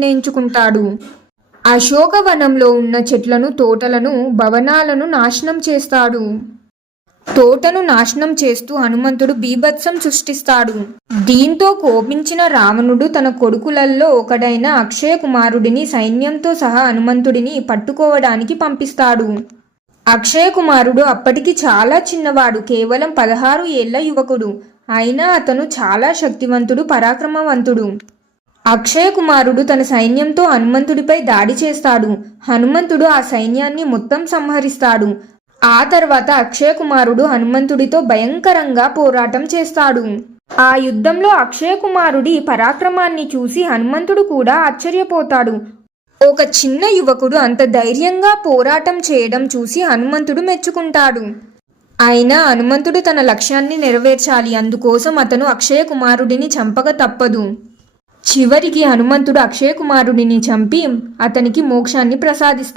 నిర్ణయించుకుంటాడు. అశోకవనంలో ఉన్న చెట్లను తోటలను భవనాలను నాశనం చేస్తాడు. తోటను నాశనం చేస్తూ హనుమంతుడు బీభత్సం సృష్టిస్తాడు. దీంతో కోపించిన రావణుడు తన కొడుకులలో ఒకడైన అక్షయ కుమారుడిని సైన్యంతో సహా హనుమంతుడిని పట్టుకోవడానికి పంపిస్తాడు. అక్షయ కుమారుడు అప్పటికి చాలా చిన్నవాడు కేవలం పదహారు ఏళ్ళ యువకుడు. అయినా అతను చాలా శక్తివంతుడు పరాక్రమవంతుడు. అక్షయ కుమారుడు తన సైన్యంతో హనుమంతుడిపై దాడి చేస్తాడు. హనుమంతుడు ఆ సైన్యాన్ని మొత్తం సంహరిస్తాడు. ఆ తర్వాత అక్షయ కుమారుడు హనుమంతుడితో భయంకరంగా పోరాటం చేస్తాడు. ఆ యుద్ధంలో అక్షయ కుమారుడి పరాక్రమాన్ని చూసి హనుమంతుడు కూడా ఆశ్చర్యపోతాడు. ఒక చిన్న యువకుడు అంత ధైర్యంగా పోరాటం చేయడం చూసి హనుమంతుడు మెచ్చుకుంటాడు. అయినా హనుమంతుడు తన లక్ష్యాన్ని నెరవేర్చాలి. అందుకోసం అతను అక్షయ కుమారుడిని చంపక తప్పదు. చివరికి హనుమంతుడు అక్షయ కుమారుడిని చంపి అతనికి మోక్షాన్ని ప్రసాదిస్తాడు.